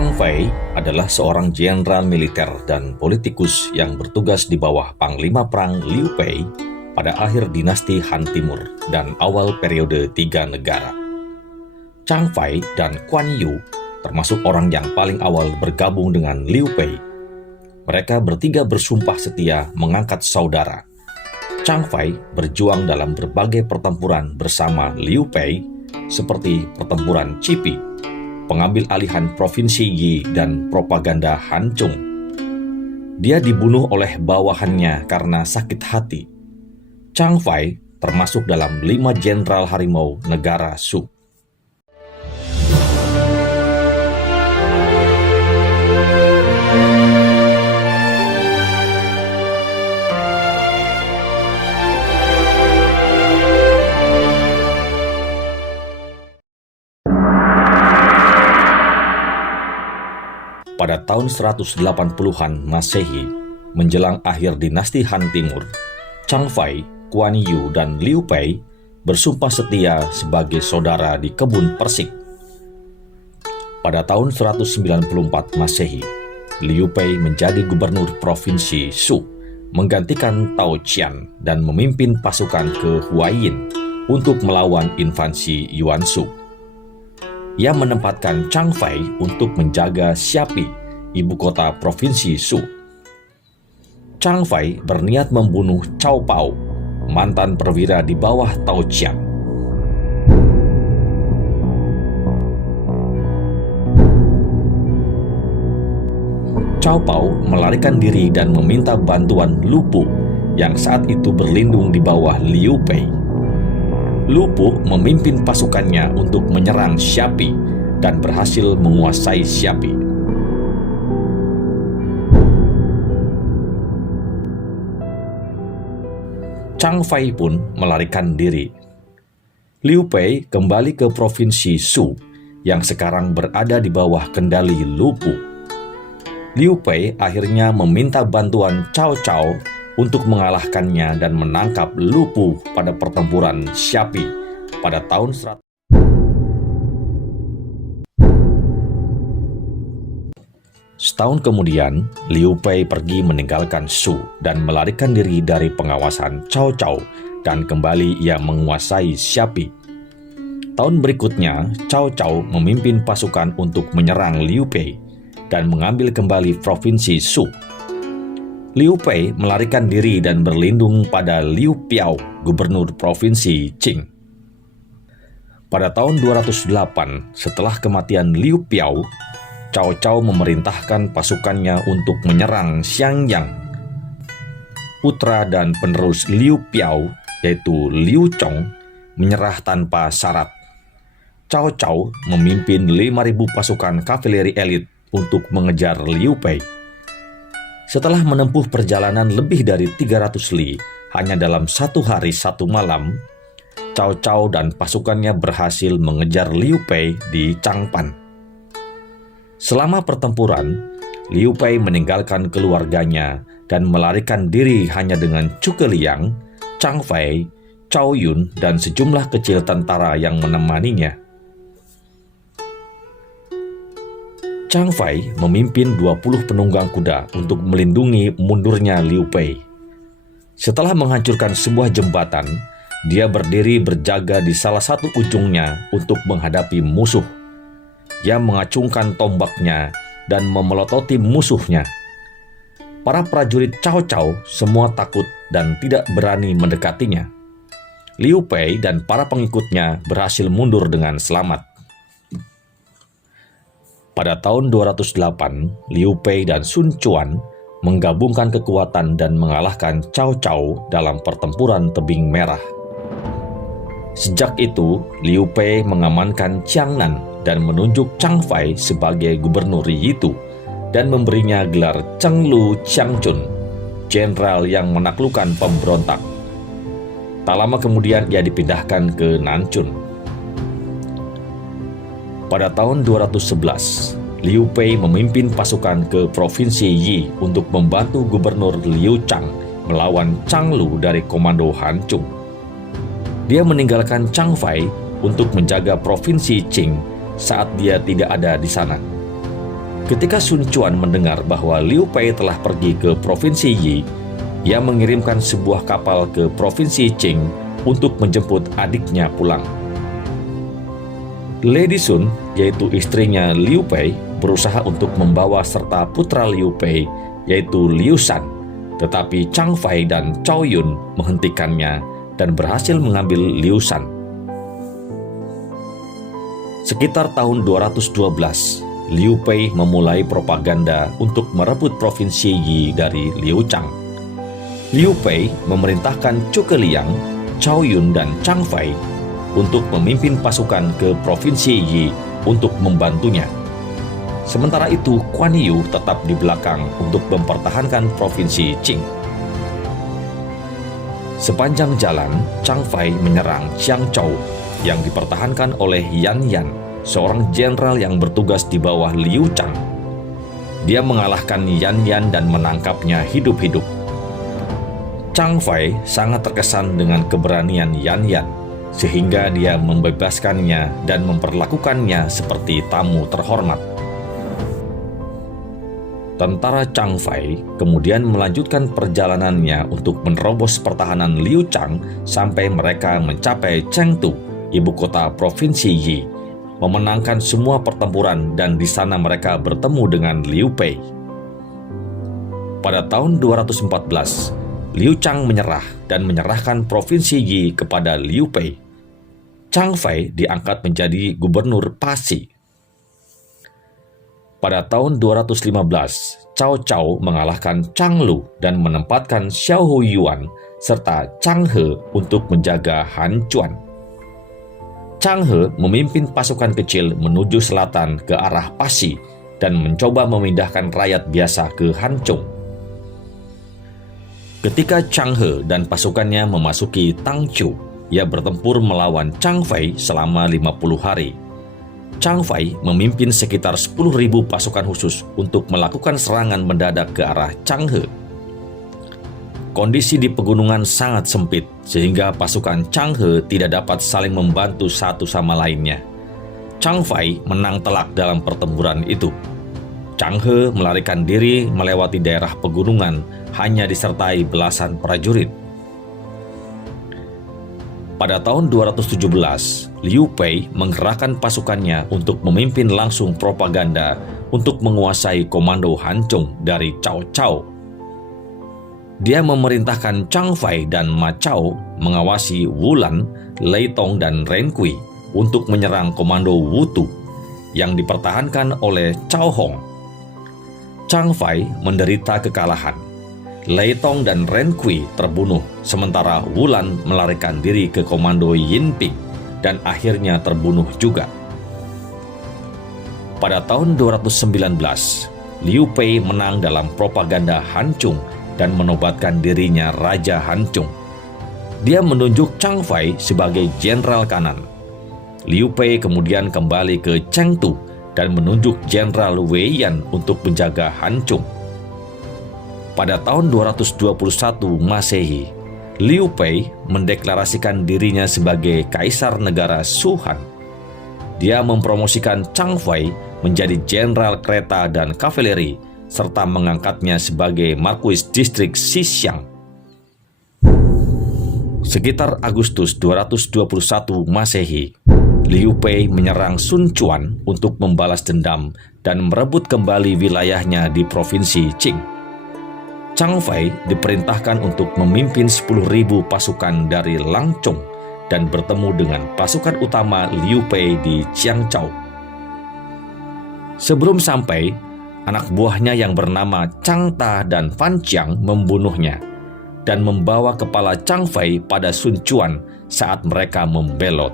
Chang Fei adalah seorang jenderal militer dan politikus yang bertugas di bawah Panglima Perang Liu Bei pada akhir dinasti Han Timur dan awal periode Tiga Negara. Chang Fei dan Guan Yu termasuk orang yang paling awal bergabung dengan Liu Bei. Mereka bertiga bersumpah setia mengangkat saudara. Chang Fei berjuang dalam berbagai pertempuran bersama Liu Bei seperti pertempuran Cipi, pengambil alihan provinsi Yi, dan propaganda Hancung. Dia dibunuh oleh bawahannya karena sakit hati. Chang Fei termasuk dalam 5 jenderal harimau negara Shu. Pada tahun 180-an Masehi, menjelang akhir dinasti Han Timur, Chang Fei, Guan Yu, dan Liu Bei bersumpah setia sebagai saudara di kebun persik. Pada tahun 194 Masehi, Liu Bei menjadi gubernur provinsi Shu, menggantikan Tao Qian dan memimpin pasukan ke Huaiyin untuk melawan invasi Yuan Shu. Ia menempatkan Chang Fei untuk menjaga Xiapi, ibu kota provinsi Shu. Chang Fei berniat membunuh Cao Pao, mantan perwira di bawah Tao Qian. Cao Pao melarikan diri dan meminta bantuan Lu Bu yang saat itu berlindung di bawah Liu Bei. Lu Bu memimpin pasukannya untuk menyerang Xiapi dan berhasil menguasai Xiapi. Chang Fei pun melarikan diri. Liu Bei kembali ke provinsi Shu yang sekarang berada di bawah kendali Lu Bu. Liu Bei akhirnya meminta bantuan Cao Cao untuk mengalahkannya dan menangkap Lu Bu pada pertempuran Xiapi pada tahun 100. Setahun kemudian, Liu Bei pergi meninggalkan Shu dan melarikan diri dari pengawasan Cao Cao dan kembali ia menguasai Xiapi. Tahun berikutnya, Cao Cao memimpin pasukan untuk menyerang Liu Bei dan mengambil kembali provinsi Shu. Liu Bei melarikan diri dan berlindung pada Liu Piao, gubernur provinsi Qing. Pada tahun 208, setelah kematian Liu Piao, Cao Cao memerintahkan pasukannya untuk menyerang Xiangyang. Putra dan penerus Liu Piao, yaitu Liu Chong, menyerah tanpa syarat. Cao Cao memimpin 5.000 pasukan kavaleri elit untuk mengejar Liu Bei. Setelah menempuh perjalanan lebih dari 300 li hanya dalam 1 hari 1 malam, Cao Cao dan pasukannya berhasil mengejar Liu Bei di Changpan. Selama pertempuran, Liu Bei meninggalkan keluarganya dan melarikan diri hanya dengan Zhuge Liang, Chang Fei, Cao Yun, dan sejumlah kecil tentara yang menemaninya. Chang Fei memimpin 20 penunggang kuda untuk melindungi mundurnya Liu Bei. Setelah menghancurkan sebuah jembatan, dia berdiri berjaga di salah satu ujungnya untuk menghadapi musuh. Ia mengacungkan tombaknya dan memelototi musuhnya. Para prajurit Cao Cao semua takut dan tidak berani mendekatinya. Liu Bei dan para pengikutnya berhasil mundur dengan selamat. Pada tahun 208, Liu Bei dan Sun Quan menggabungkan kekuatan dan mengalahkan Cao Cao dalam pertempuran Tebing Merah. Sejak itu, Liu Bei mengamankan Jiangnan dan menunjuk Chang Fei sebagai gubernur Yitu dan memberinya gelar Chenglu Qiangchun, jenderal yang menaklukkan pemberontak. Tak lama kemudian ia dipindahkan ke Nanchun. Pada tahun 211, Liu Bei memimpin pasukan ke provinsi Yi untuk membantu gubernur Liu Chang melawan Chang Lu dari komando Hancung. Dia meninggalkan Chang Fei untuk menjaga provinsi Qing saat dia tidak ada di sana. Ketika Sun Quan mendengar bahwa Liu Bei telah pergi ke Provinsi Yi, ia mengirimkan sebuah kapal ke Provinsi Qing untuk menjemput adiknya pulang. Lady Sun, yaitu istrinya Liu Bei, berusaha untuk membawa serta putra Liu Bei, yaitu Liu Shan, tetapi Chang Fai dan Cao Yun menghentikannya dan berhasil mengambil Liu Shan. Sekitar tahun 212, Liu Bei memulai propaganda untuk merebut Provinsi Yi dari Liu Chang. Liu Bei memerintahkan Zhuge Liang, Cao Yun, dan Chang Fai untuk memimpin pasukan ke Provinsi Yi untuk membantunya. Sementara itu, Guan Yu tetap di belakang untuk mempertahankan Provinsi Qing. Sepanjang jalan, Chang Fai menyerang Qiangzhou yang dipertahankan oleh Yan Yan, seorang jenderal yang bertugas di bawah Liu Chang. Dia mengalahkan Yan Yan dan menangkapnya hidup-hidup. Chang Fai sangat terkesan dengan keberanian Yan Yan, sehingga dia membebaskannya dan memperlakukannya seperti tamu terhormat. Tentara Chang Fai kemudian melanjutkan perjalanannya untuk menerobos pertahanan Liu Chang sampai mereka mencapai Chengdu, ibu kota Provinsi Yi, memenangkan semua pertempuran, dan di sana mereka bertemu dengan Liu Bei. Pada tahun 214, Liu Chang menyerah dan menyerahkan Provinsi Yi kepada Liu Bei. Chang Fai diangkat menjadi gubernur Pasi. Pada tahun 215, Cao Cao mengalahkan Chang Lu dan menempatkan Xiao Huiyuan serta Chang He untuk menjaga Han Chuan. Chang He memimpin pasukan kecil menuju selatan ke arah Pasi dan mencoba memindahkan rakyat biasa ke Hanzhong. Ketika Chang He dan pasukannya memasuki Tangqiu, ia bertempur melawan Chang Fai selama 50 hari. Chang Fai memimpin sekitar 10.000 pasukan khusus untuk melakukan serangan mendadak ke arah Chang He. Kondisi di pegunungan sangat sempit sehingga pasukan Chang He tidak dapat saling membantu satu sama lainnya. Chang Fai menang telak dalam pertempuran itu. Chang He melarikan diri melewati daerah pegunungan hanya disertai belasan prajurit. Pada tahun 217, Liu Bei menggerakkan pasukannya untuk memimpin langsung propaganda untuk menguasai komando Hanzhong dari Cao Cao. Dia memerintahkan Chang Fai dan Ma Chao mengawasi Wulan, Lei Tong, dan Ren Kui untuk menyerang komando Wutu yang dipertahankan oleh Cao Hong. Chang Fai menderita kekalahan. Lei Tong dan Ren Kui terbunuh, sementara Wulan melarikan diri ke komando Yinping dan akhirnya terbunuh juga. Pada tahun 219, Liu Bei menang dalam propaganda Hanzhong dan menobatkan dirinya Raja Hanzhong. Dia menunjuk Chang Fai sebagai jenderal kanan. Liu Bei kemudian kembali ke Chengdu dan menunjuk Jenderal Wei Yan untuk menjaga Hanzhong. Pada tahun 221 Masehi, Liu Bei mendeklarasikan dirinya sebagai Kaisar Negara Shu Han. Dia mempromosikan Chang Fai menjadi Jenderal Kereta dan Kavaleri, serta mengangkatnya sebagai Marquis Distrik Xishan. Sekitar Agustus 221 Masehi, Liu Bei menyerang Sun Quan untuk membalas dendam dan merebut kembali wilayahnya di Provinsi Qing. Chang Fai diperintahkan untuk memimpin 10.000 pasukan dari Langchong dan bertemu dengan pasukan utama Liu Bei di Qiangzhou. Sebelum sampai, anak buahnya yang bernama Chang Ta dan Fan Jiang membunuhnya dan membawa kepala Chang Fai pada Sun Quan saat mereka membelot.